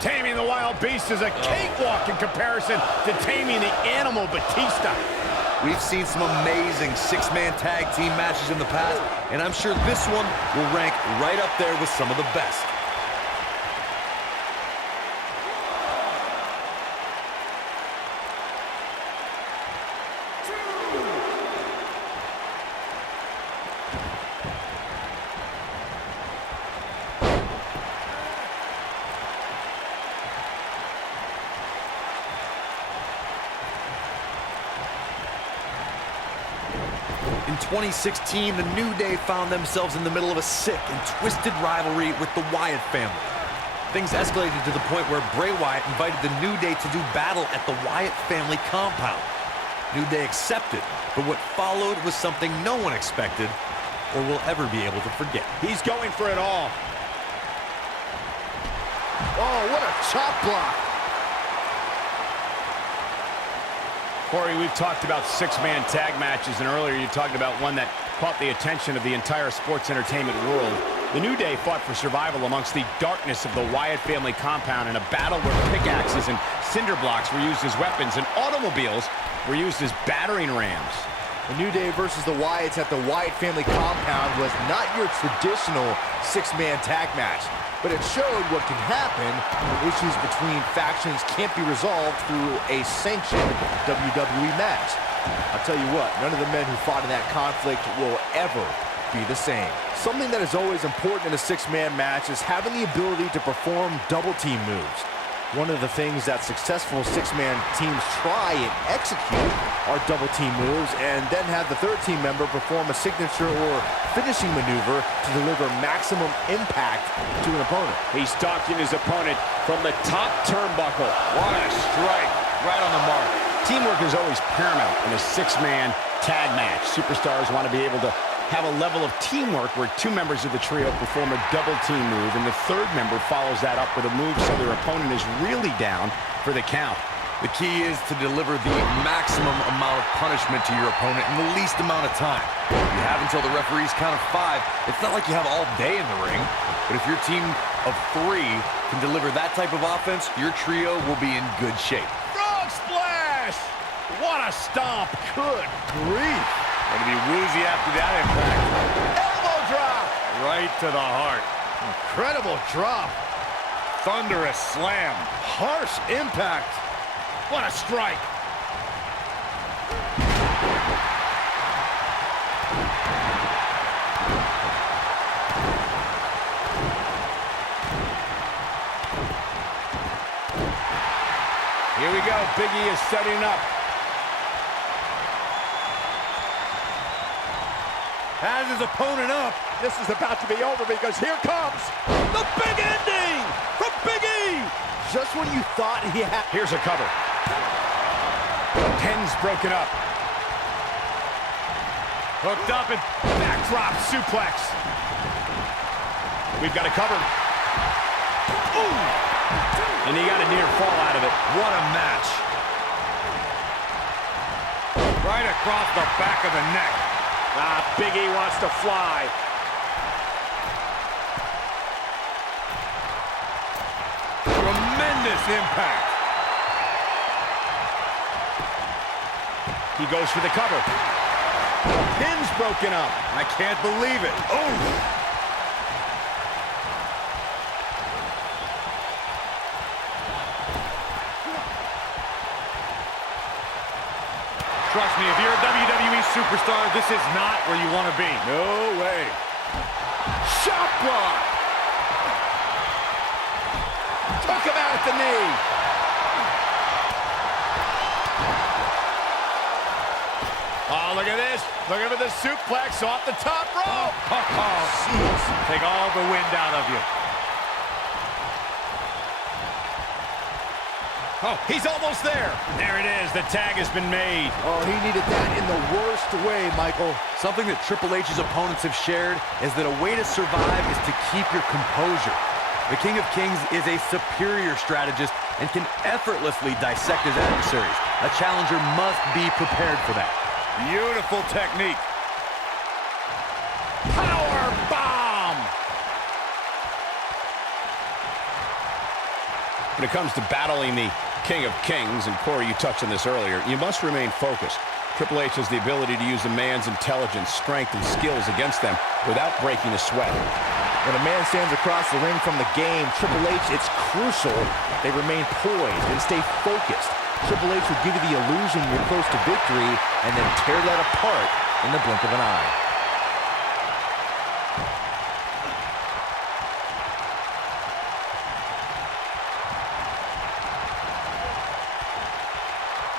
Taming the Wild Beast is a cakewalk in comparison to taming the animal Batista. We've seen some amazing six-man tag team matches in the past, and I'm sure this one will rank right up there with some of the best. In 2016, the New Day found themselves in the middle of a sick and twisted rivalry with the Wyatt family. Things escalated to the point where Bray Wyatt invited the New Day to do battle at the Wyatt family compound. New Day accepted, but what followed was something no one expected or will ever be able to forget. He's going for it all. Oh, what a chop block. Corey, we've talked about six-man tag matches, and earlier you talked about one that caught the attention of the entire sports entertainment world. The New Day fought for survival amongst the darkness of the Wyatt family compound in a battle where pickaxes and cinder blocks were used as weapons and automobiles were used as battering rams. The New Day versus the Wyatts at the Wyatt family compound was not your traditional six-man tag match, but it showed what can happen when issues between factions can't be resolved through a sanctioned WWE match. I'll tell you what, none of the men who fought in that conflict will ever be the same. Something that is always important in a six-man match is having the ability to perform double-team moves. One of the things that successful six-man teams try and execute are double-team moves, and then have the third team member perform a signature or finishing maneuver to deliver maximum impact to an opponent. He's stalking his opponent from the top turnbuckle. What a strike, right on the mark. Teamwork is always paramount in a six-man tag match. Superstars want to be able to have a level of teamwork where two members of the trio perform a double team move, and the third member follows that up with a move so their opponent is really down for the count. The key is to deliver the maximum amount of punishment to your opponent in the least amount of time. You have until the referee's count of 5. It's not like you have all day in the ring, but if your team of 3 can deliver that type of offense, your trio will be in good shape. Frog splash! What a stomp! Good grief! Going to be woozy after that impact. Elbow drop! Right to the heart. Incredible drop. Thunderous slam. Harsh impact. What a strike. Here we go. Big E is setting up. Has his opponent up. This is about to be over because here comes the big ending from Big E. Just when you thought he had... Here's a cover. Pin's broken up. Hooked up and backdrop suplex. We've got a cover. Ooh! And he got a near fall out of it. What a match. Right across the back of the neck. Big E wants to fly. Tremendous impact. He goes for the cover. Pin's broken up. I can't believe it. Oh! Trust me, if you're a WWE superstar, this is not where you want to be. No way. Shot block. Took him out at the knee. Oh, look at this. Looking for the suplex off the top rope. Take all the wind out of you. Oh, he's almost there. There it is. The tag has been made. Oh, he needed that in the worst way, Michael. Something that Triple H's opponents have shared is that a way to survive is to keep your composure. The King of Kings is a superior strategist and can effortlessly dissect his adversaries. A challenger must be prepared for that. Beautiful technique. Power bomb. When it comes to battling the King of Kings, and Corey, you touched on this earlier, you must remain focused. Triple H has the ability to use a man's intelligence, strength, and skills against them without breaking a sweat. When a man stands across the ring from the game, Triple H, it's crucial they remain poised and stay focused. Triple H will give you the illusion you're close to victory and then tear that apart in the blink of an eye.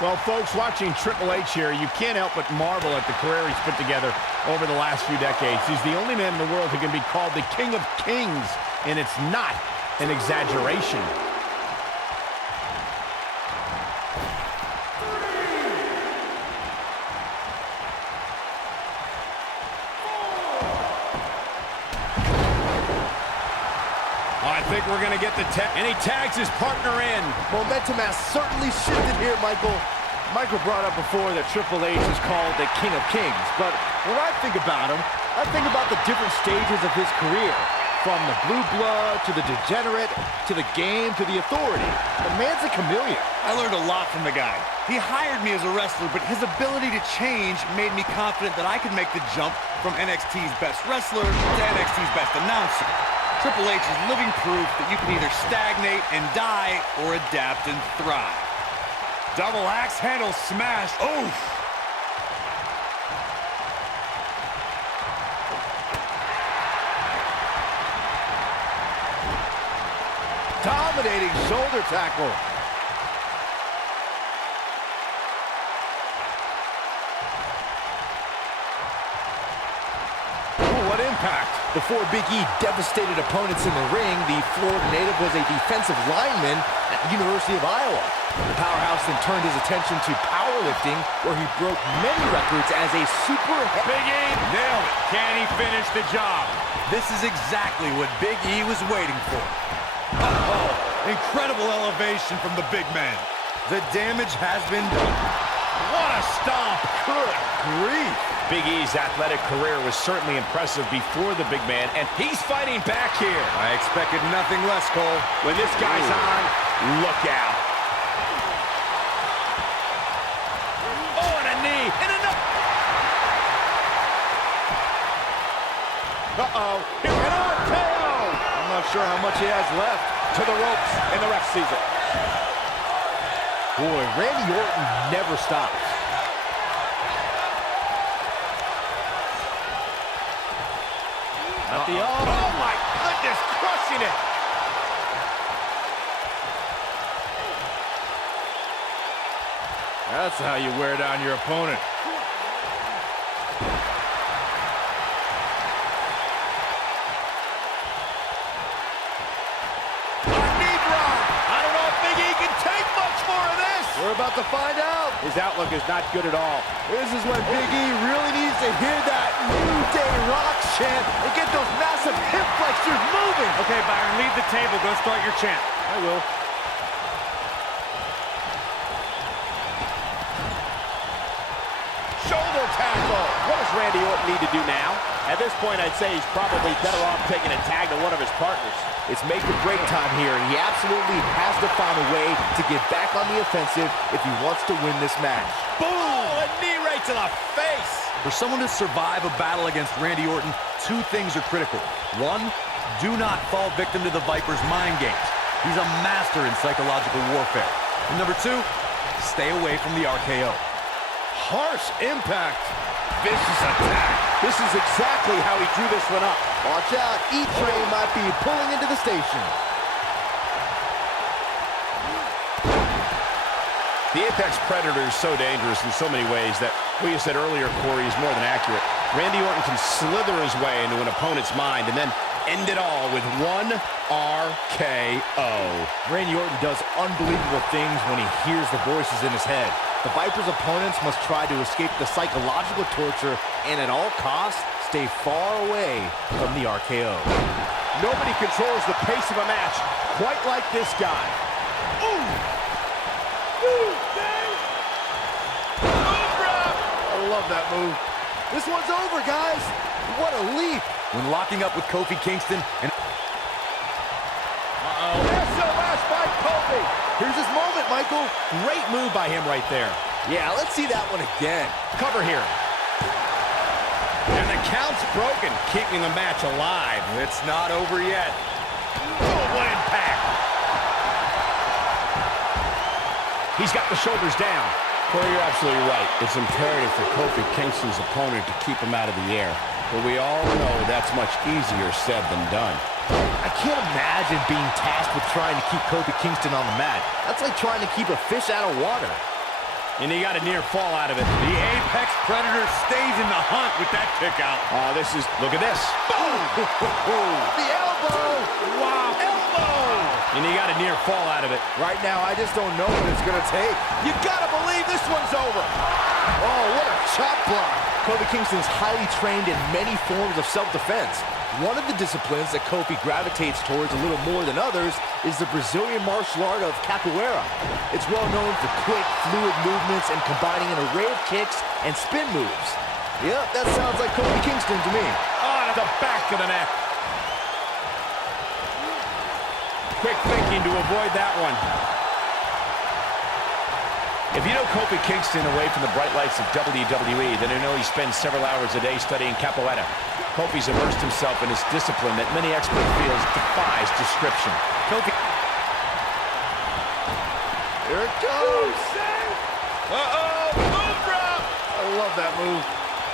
Well, folks, watching Triple H here, you can't help but marvel at the career he's put together over the last few decades. He's the only man in the world who can be called the King of Kings, and it's not an exaggeration. I think we're going to get the tag, and he tags his partner in. Momentum has certainly shifted here, Michael. Michael brought up before that Triple H is called the King of Kings, but when I think about him, I think about the different stages of his career. From the blue blood, to the degenerate, to the game, to the authority. The man's a chameleon. I learned a lot from the guy. He hired me as a wrestler, but his ability to change made me confident that I could make the jump from NXT's best wrestler to NXT's best announcer. Triple H is living proof that you can either stagnate and die or adapt and thrive. Double axe handle smash. Oof! Dominating shoulder tackle. Ooh, what impact. Before Big E devastated opponents in the ring, the Florida native was a defensive lineman at the University of Iowa. The powerhouse then turned his attention to powerlifting, where he broke many records as a super... Big E nailed it. Can he finish the job? This is exactly what Big E was waiting for. Uh-oh. Incredible elevation from the big man. The damage has been done. What a stomp. Good grief. Big E's athletic career was certainly impressive before the big man, and he's fighting back here. I expected nothing less, Cole. When this guy's on, look out. Oh, and a knee, and another. Uh-oh, here an RKO. I'm not sure how much he has left. To the ropes, and the ref sees it. Boy, Randy Orton never stops. Not the oh my goodness, crushing it. That's how you wear down your opponent. We're about to find out. His outlook is not good at all. This is when Big E really needs to hear that New Day Rock chant and get those massive hip flexors moving. Okay, Byron, leave the table. Go start your chant. I will. Shoulder tackle. What does Randy Orton need to do now? At this point, I'd say he's probably better off taking a tag to one of his partners. It's make or break time here, and he absolutely has to find a way to get back on the offensive if he wants to win this match. Boom! Oh, a knee right to the face. For someone to survive a battle against Randy Orton, two things are critical. One, do not fall victim to the Viper's mind games. He's a master in psychological warfare. And number two, stay away from the RKO. Harsh impact. Vicious attack. This is exactly how he drew this one up. Watch out, E-Train might be pulling into the station. The Apex Predator is so dangerous in so many ways that what you said earlier, Corey, is more than accurate. Randy Orton can slither his way into an opponent's mind and then end it all with one RKO. Randy Orton does unbelievable things when he hears the voices in his head. The Viper's opponents must try to escape the psychological torture and at all costs, stay far away from the RKO. Nobody controls the pace of a match quite like this guy. Ooh! I love that move. This one's over, guys. What a leap. When locking up with Kofi Kingston and... SOS by Kofi. Here's his moment, Michael. Great move by him right there. Yeah, let's see that one again. Cover here. And the count's broken, keeping the match alive. It's not over yet. Oh, what impact. He's got the shoulders down. Corey, you're absolutely right. It's imperative for Kofi Kingston's opponent to keep him out of the air. But we all know that's much easier said than done. I can't imagine being tasked with trying to keep Kofi Kingston on the mat. That's like trying to keep a fish out of water. And he got a near fall out of it. The Apex Predator stays in the hunt with that kick out. Look at this. Boom! The elbow! Wow. Elbow! And he got a near fall out of it. Right now, I just don't know what it's going to take. You got to believe this one's over. Oh, what a chop block. Kofi Kingston's highly trained in many forms of self-defense. One of the disciplines that Kofi gravitates towards a little more than others is the Brazilian martial art of capoeira. It's well known for quick, fluid movements and combining an array of kicks and spin moves. Yep, that sounds like Kofi Kingston to me. Oh, the back of the neck. Quick thinking to avoid that one. If you know Kofi Kingston away from the bright lights of WWE, then you know he spends several hours a day studying capoeira. Kofi's immersed himself in his discipline that many experts feel defies description. Kofi. Here it goes. Uh-oh, boom drop. I love that move.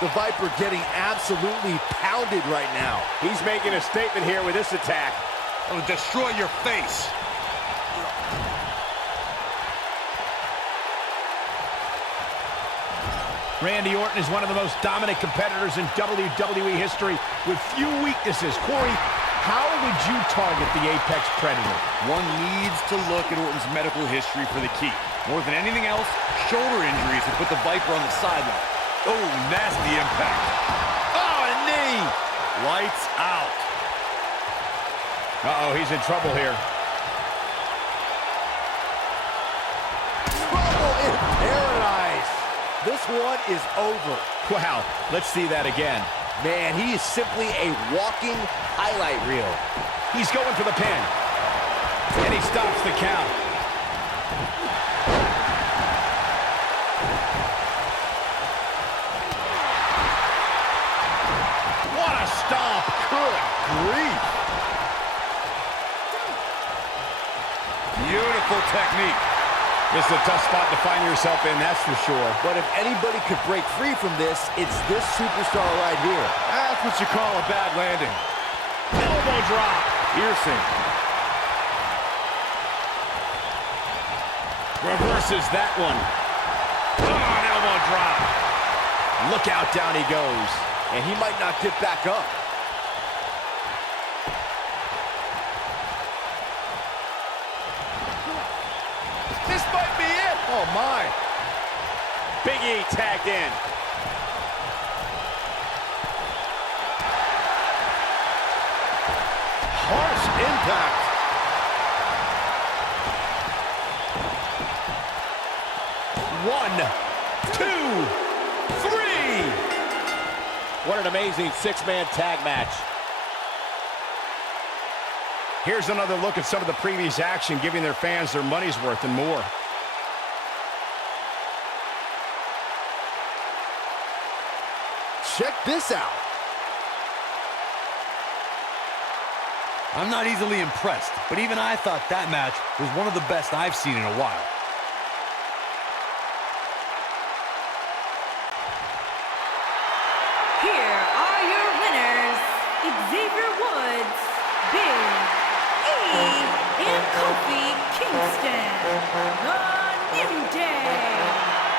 The Viper getting absolutely pounded right now. He's making a statement here with this attack. It'll destroy your face. Randy Orton is one of the most dominant competitors in WWE history with few weaknesses. Corey, how would you target the Apex Predator? One needs to look at Orton's medical history for the key. More than anything else, shoulder injuries have put the Viper on the sideline. Oh, nasty impact. Oh, a knee! Lights out. Uh-oh, he's in trouble here. Trouble in paradise. This one is over. Wow, let's see that again. Man, he is simply a walking highlight reel. He's going for the pin. And he stops the count. What a stomp. Good grief. Beautiful technique. This is a tough spot to find yourself in, that's for sure. But if anybody could break free from this, it's this superstar right here. That's what you call a bad landing. Elbow drop. Piercing. Reverses that one. Oh, an elbow drop. Look out, down he goes. And he might not get back up. This might be it. Oh, my. Big E tagged in. Harsh impact. One, two, three. What an amazing six-man tag match. Here's another look at some of the previous action, giving their fans their money's worth and more. Check this out. I'm not easily impressed, but even I thought that match was one of the best I've seen in a while. Here are your winners, Xavier Woods, Big E, and Kofi Kingston, The New Day.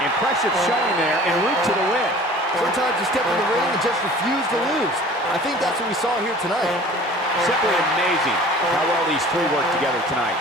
Impressive showing there en route to the win. Sometimes you step in the ring and just refuse to lose. I think that's what we saw here tonight. Simply amazing how well these three work together tonight.